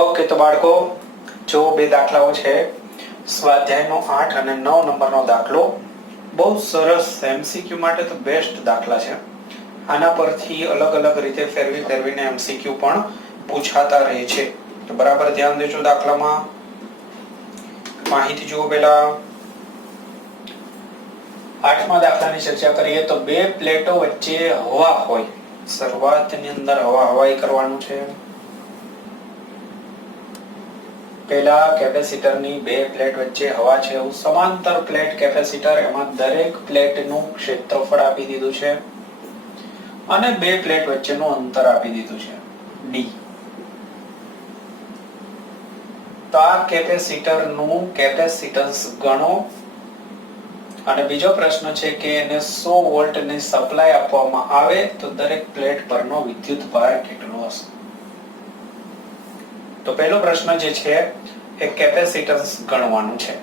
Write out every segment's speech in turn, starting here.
Okay તો બાળકો જો બે દાખલાઓ છે સ્વાધ્યાયનો 8 અને 9 નંબરનો દાખલો બહુ સરસ એમસીક્યુ માટે તો બેસ્ટ દાખલા છે. આના પરથી અલગ અલગ રીતે ફેરવીને એમસીક્યુ પણ પૂછાતા રહે છે. તો બરાબર ધ્યાન દેજો દાખલામાં. માહિતી જુઓ પહેલા. 8મા દાખલાની ચર્ચા કરીએ તો બે પ્લેટો વચ્ચે હવા હોય. શરૂઆતની અંદર હવાઈ કરવાનું છે. પહેલા કેપેસિટરની બે પ્લેટ વચ્ચે હવા છે એવું સમાંતર પ્લેટ કેપેસિટર, એમાં દરેક પ્લેટનું ક્ષેત્રફળ આપી દીધું છે અને બે પ્લેટ વચ્ચેનું અંતર આપી દીધું છે d. તો આ કેપેસિટરનું કેપેસિટન્સ ગણો અને બીજો પ્રશ્ન છે કે એને 100 વોલ્ટની સપ્લાય આપવામાં આવે તો દરેક પ્લેટ પરનો વિદ્યુત ભાર કેટલો હશે. તો પહેલો પ્રશ્ન જે છે એ કેપેસિટન્સ ગણવાનું છે.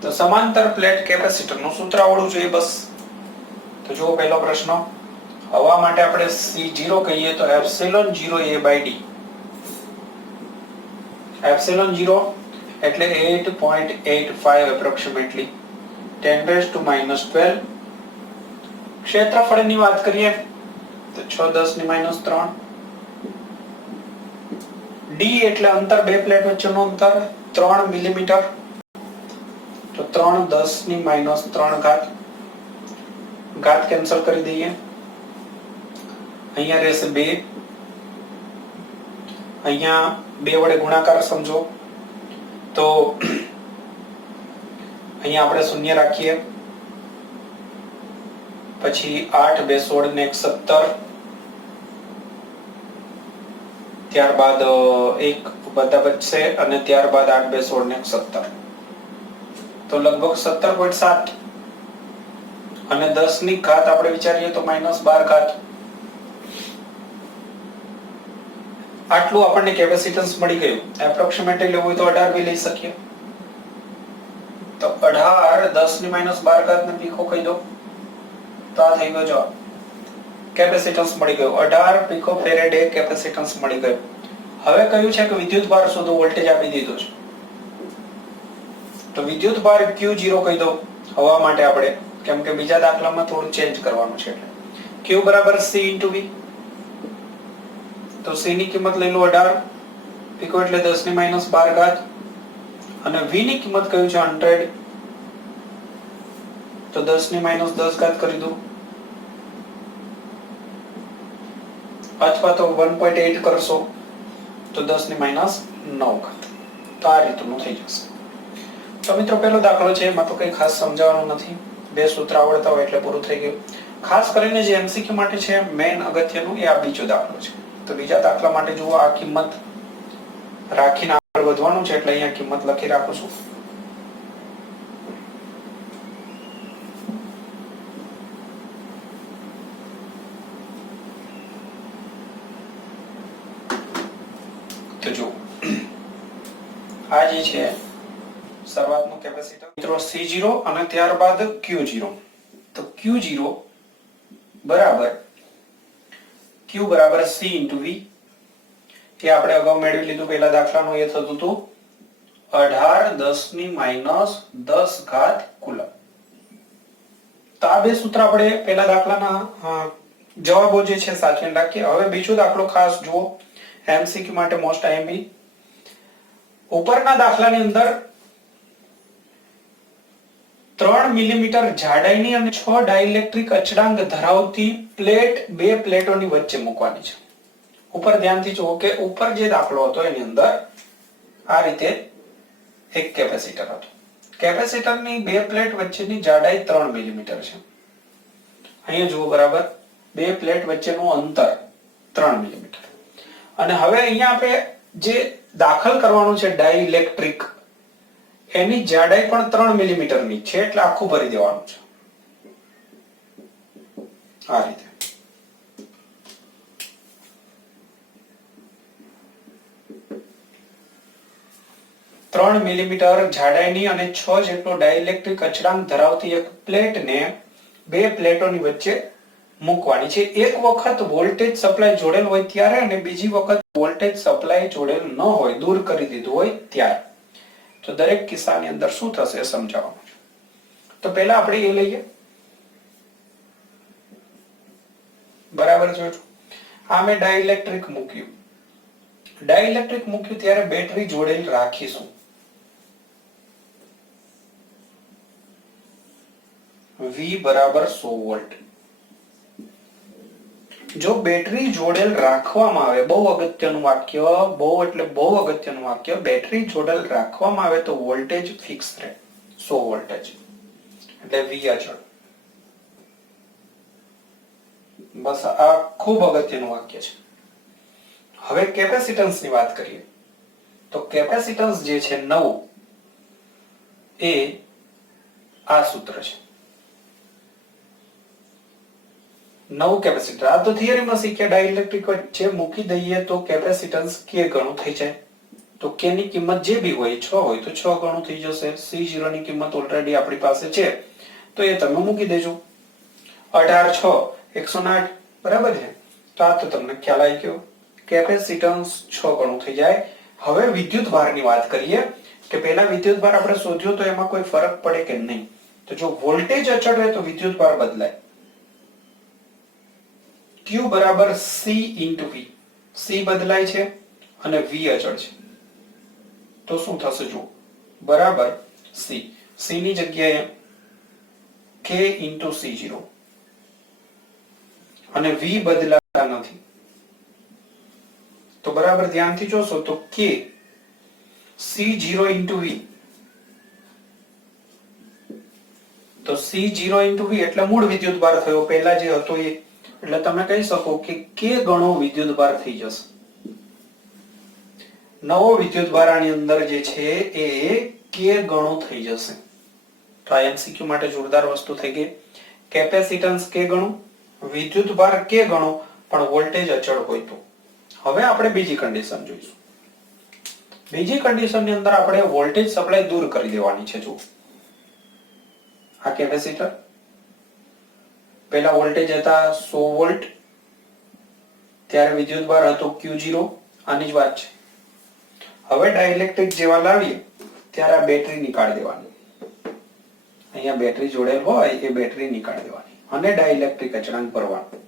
તો સમાંતર પ્લેટ કેપેસિટરનું સૂત્ર આવડવું જોઈએ બસ. તો જુઓ પહેલો પ્રશ્ન. હવા માટે આપણે C0 કહીએ તો એપ્સિલોન 0 A/d. એપ્સિલોન 0 એટલે 8.85 એપ્રોક્સિમેટલી 10⁻⁻12. ક્ષેત્રફળની વાત કરીએ તો 6×10⁻3. d એટલે અંતર, બે પ્લેટ વચ્ચેનું અંતર 3 મિલીમીટર. તો 3×10⁻3 ઘાત કેન્સલ કરી દઈએ. અહીંયા રહેશે 2. અહીંયા 2 વડે ગુણાકાર સમજો તો અહીંયા આપણે શૂન્ય રાખીએ. પછી 8 2 16 ને 1 17. ત્યારબાદ 1 બધા બચશે અને ત્યારબાદ 8 2 16 ને 17. તો લગભગ 17.7 અને 10 ની ઘાત આપણે વિચારીએ તો -12. આટલું આપણને કેપેસિટન્સ મળી ગયું. એપ્રોક્સિમેટલી લેવું હોય તો 18 બી લઈ શકીએ. તો 18 10⁻12 ને પીકો કહી દો તો આ થઈ ગયો જવાબ. કેપેસિટન્સ મળી ગયું 18 પીકો ફેરેડે કેપેસિટન્સ મળી ગયું. હવે કહ્યું છે કે વિદ્યુત ભાર શોધો, વોલ્ટેજ આપી દીધો છે. તો વિદ્યુત ભાર Q0 કહી દો હવા માટે આપણે, કેમ કે બીજા દાખલામાં થોડું ચેન્જ કરવાનું છે એટલે. Q બરાબર C * V. તો C ની કિંમત લઈ લો 18 પીકો એટલે 10⁻12 અને V ની કિંમત કહ્યું છે 100 તો 10⁻10 કરી દો અથવા તો 1.8 કરશો તો 10⁻9. તો આ રીતનું થઈ જશે. તો મિત્રો પહેલો દાખલો છે, એમાં તો કંઈ ખાસ સમજાવવાનું નથી. બે સૂત્ર આવડતા હોય એટલે પૂરું થઈ ગયું. ખાસ કરીને જે MCQ માટે છે મેઇન અગત્યનું એ આ બીજો દાખલો છે. તો બીજા દાખલા માટે જુઓ, આ કિંમત રાખીને આગળ વધવાનું છે એટલે અહીંયા કિંમત લખી રાખું છું. તો જુઓ આ જે છે શરૂઆતનું કેપેસિટર મિત્રો C0 અને ત્યારબાદ Q0. તો Q0 બરાબર Q બરાબર C * V. એ આપણે અગાઉ મેળવી લીધું પહેલા દાખલાનું. એ થતું હતું 18 10⁻10 કુલમ. તો આ બે સૂત્ર આપણે પહેલા દાખલાના જવાબો જે છે સાચવીને રાખીએ. હવે બીજો દાખલો ખાસ જુઓ, MCQ માટે મોસ્ટ IMP. ઉપરના દાખલાની અંદર 3 મિલીમીટર જાડાઈની અને 6 ડાઇલેક્ટ્રિક અચળાંક ધરાવતી પ્લેટ બે પ્લેટોની વચ્ચે મૂકવાની છે. ઉપર ધ્યાનથી જુઓ કે ઉપર જે દાખલો હતો એની અંદર આ રીતે એક કેપેસિટર હતું. કેપેસિટરની બે પ્લેટ વચ્ચેની જાડાઈ 3 મિલીમીટર છે. અહીંયા જુઓ બરાબર, બે પ્લેટ વચ્ચેનું અંતર 3 મિલીમીટર. અને હવે અહીંયા આપણે જે દાખલ કરવાનું છે ડાઇલેક્ટ્રિક, એની જાડાઈ પણ 3 મિલીમીટરની છે એટલે આખું ભરી દેવાનું છે આ રીતે. ત્રણ મિલીમીટર જાડાઈની અને 6 જેટલો ડાઇલેક્ટ્રિક અચળાંક ધરાવતી એક પ્લેટને બે પ્લેટોની વચ્ચે મૂકવાની છે. એક વખત વોલ્ટેજ સપ્લાય જોડેલ હોય ત્યારે અને બીજી વખત વોલ્ટેજ સપ્લાય જોડેલ ન હોય, દૂર કરી દીધું હોય ત્યારે. તો દરેક કિસ્સાની અંદર શું થશે સમજાવવાનું. તો પહેલા આપણે એ લઈએ. બરાબર જોજો. આ મેં ડાઇલેક્ટ્રિક મૂક્યું. ડાઇલેક્ટ્રિક મૂક્યું ત્યારે બેટરી જોડેલ રાખીશું. V બરાબર 100 વોલ્ટ. જો બેટરી જોડેલ રાખવામાં આવે, બહુ અગત્યનું વાક્ય, બહુ એટલે બહુ અગત્યનું વાક્ય, બેટરી જોડેલ રાખવામાં આવે તો વોલ્ટેજ ફિક્સ રહે, 100 વોલ્ટેજ એટલે V અચળ. બસ આ ખૂબ અગત્યનું વાક્ય છે. હવે કેપેસિટન્સ ની વાત કરીએ તો કેપેસિટન્સ જે છે 9 એ આ સૂત્ર છે. 9 કેપેસિટર. આ તો થિયરીમાં શીખ્યા. ડાઇલેક્ટ્રિક વચ્ચે મૂકી દઈએ તો કેપેસિટન્સ k ગણું થઈ જાય. તો k ની કિંમત જે બી હોય, 6 હોય તો 6 ગણું થઈ જશે. C0 ની કિંમત ઓલરેડી આપણી પાસે છે તો એ તમે મૂકી દેજો. 18 6 108 બરાબર છે. તો આ તો તમને ખ્યાલ આવી ગયો. કેપેસિટન્સ 6 ગણું થઈ જાય. હવે વિદ્યુત ભારની વાત કરીએ કે પહેલા વિદ્યુત ભાર આપણે શોધ્યો તો એમાં કોઈ ફરક પડે કે નહીં. તો જો વોલ્ટેજ અચળ રહે તો વિદ્યુત ભાર બદલાય. Q બરાબર C into V. C બદલાય છે અને V અચળ છે. તો શું થશે જો બરાબર C. C ની જગ્યાએ K into C0 અને V બદલાતા નથી. તો બરાબર ધ્યાનથી જોશો તો K C0 into V. તો C0 into V એટલે મૂળ વિદ્યુત ભાર થયો, પહેલા જે હતો એ. એટલે તમે કહી શકો કે k ગણો વિદ્યુત ભાર થઈ જશે. નવો વિદ્યુત ભાર આની અંદર જે છે એ k ગણો થઈ જશે. તો આ MCQ માટે જોરદાર વસ્તુ થઈ ગઈ. કેપેસિટન્સ k ગણો, વિદ્યુત ભાર k ગણો, પણ વોલ્ટેજ અચળ હોય તો. હવે આપણે બીજી કન્ડિશન જોઈશું. બીજી કન્ડિશનની અંદર આપણે વોલ્ટેજ સપ્લાય દૂર કરી દેવાની છે. જો આ કેપેસિટર, પહેલા વોલ્ટેજ હતા 100 વોલ્ટ, ત્યારે વિદ્યુત ભાર હતો Q0. આની જ વાત છે. હવે ડાઇલેક્ટ્રિક જેવા લાવીએ ત્યારે આ બેટરી નીકાળી દેવાની. અહીંયા બેટરી જોડેલ હોય એ બેટરી નીકાળી દેવાની અને ડાઇલેક્ટ્રિક અચળાંક ભરવાનો.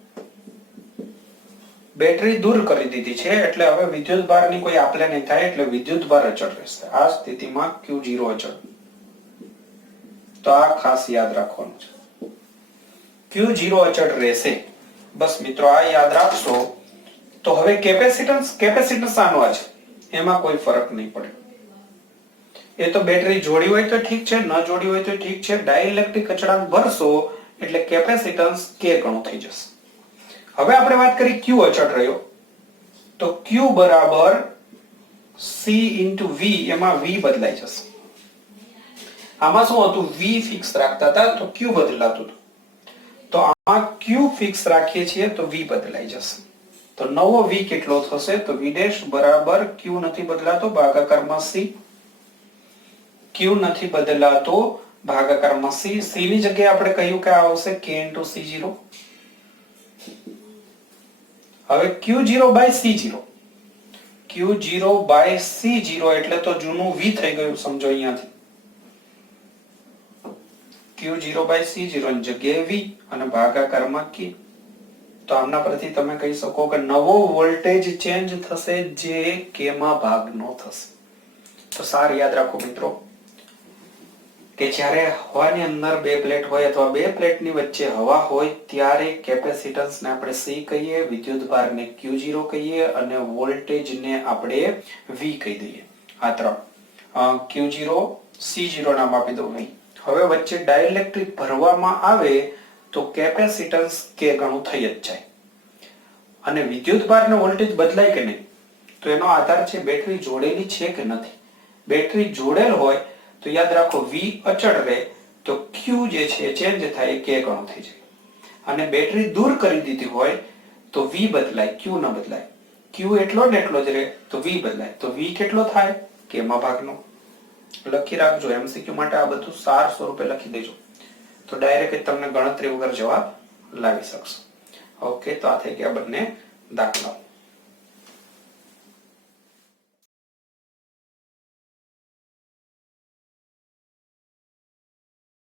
બેટરી દૂર કરી દીધી છે એટલે હવે વિદ્યુત ભારની કોઈ આપલે નહીં થાય, એટલે વિદ્યુત ભાર અચળ રહેશે. આ સ્થિતિમાં Q0 અચળ. તો આ ખાસ યાદ રાખવાનું છે. Q0 અચળ રહેશે. બસ મિત્રો આ યાદ રાખશો તો હવે કેપેસિટન્સ આનો છે, એમાં કોઈ ફરક નહીં પડે. એ તો બેટરી જોડી હોય તો ઠીક છે, ન જોડી હોય તો ઠીક છે. ડાઇલેક્ટ્રિક અચળાંક ભરશો એટલે કેપેસિટન્સ k ગણું થઈ જશે. હવે આપણે વાત કરી Q અચળ રહ્યો તો Q બરાબર C into V. એમાં V બદલાઈ જશે. આમાં શું હતું, V ફિક્સ રાખતા હતા તો Q બદલાતું હતું. તો આમાં Q ફિક્સ રાખીએ છીએ તો V બદલાઈ જશે. તો નવો V કેટલો થશે તો V' બરાબર Q નથી બદલાતો ભાગાકારમાં C. Q નથી બદલાતો ભાગાકારમાં C. C ની જગ્યાએ આપણે કહ્યું કે આ આવશે K into C0. હવે Q0 by C0. Q0 by C0 એટલે તો જૂનું V થઈ ગયું, સમજો અહીંયાથી. Q0 by C0 ની જગ્યાએ V અને ભાગાકારમાં K. તો આમના પરથી તમે કહી શકો કે નવો વોલ્ટેજ ચેન્જ થશે જે K માં ભાગનો થશે. તો સાર યાદ રાખો મિત્રો કે જ્યારે હવાની અંદર બે પ્લેટ હોય અથવા બે પ્લેટની વચ્ચે હવા હોય ત્યારે કેપેસિટન્સને આપણે C કહીએ, વિદ્યુત ભારને Q0 કહીએ અને વોલ્ટેજને આપણે V કહી દઈએ. આ ત્રણ Q0 C0 નામ આપી દો V. હવે વચ્ચે ડાઇલેક્ટ્રિક ભરવામાં આવે તો કેપેસિટન્સ k ગણું થઈ જ જાય. અને વિદ્યુત ભાર અને વોલ્ટેજ બદલાય કે નહીં તો એનો આધાર છે બેટરી જોડેલી છે કે નથી. બેટરી જોડેલ હોય તો યાદ રાખો V અચળ રહે તો Q જે છે ચેન્જ થાય k ગણું થઈ જાય. અને બેટરી દૂર કરી દીધી હોય તો V બદલાય, Q ન બદલાય. Q એટલો ને એટલો જ રહે તો V બદલાય. તો V કેટલો થાય k માં ભાગનો. લખી રાખજો, MCQ માટે આ બધું સાર સ્વરૂપે લખી દેજો તો ડાયરેક્ટ તમને ગણતરી વગર જવાબ લાવી શકશો. ઓકે, તો આ થઈ ગયા બંને દાખલાઓ.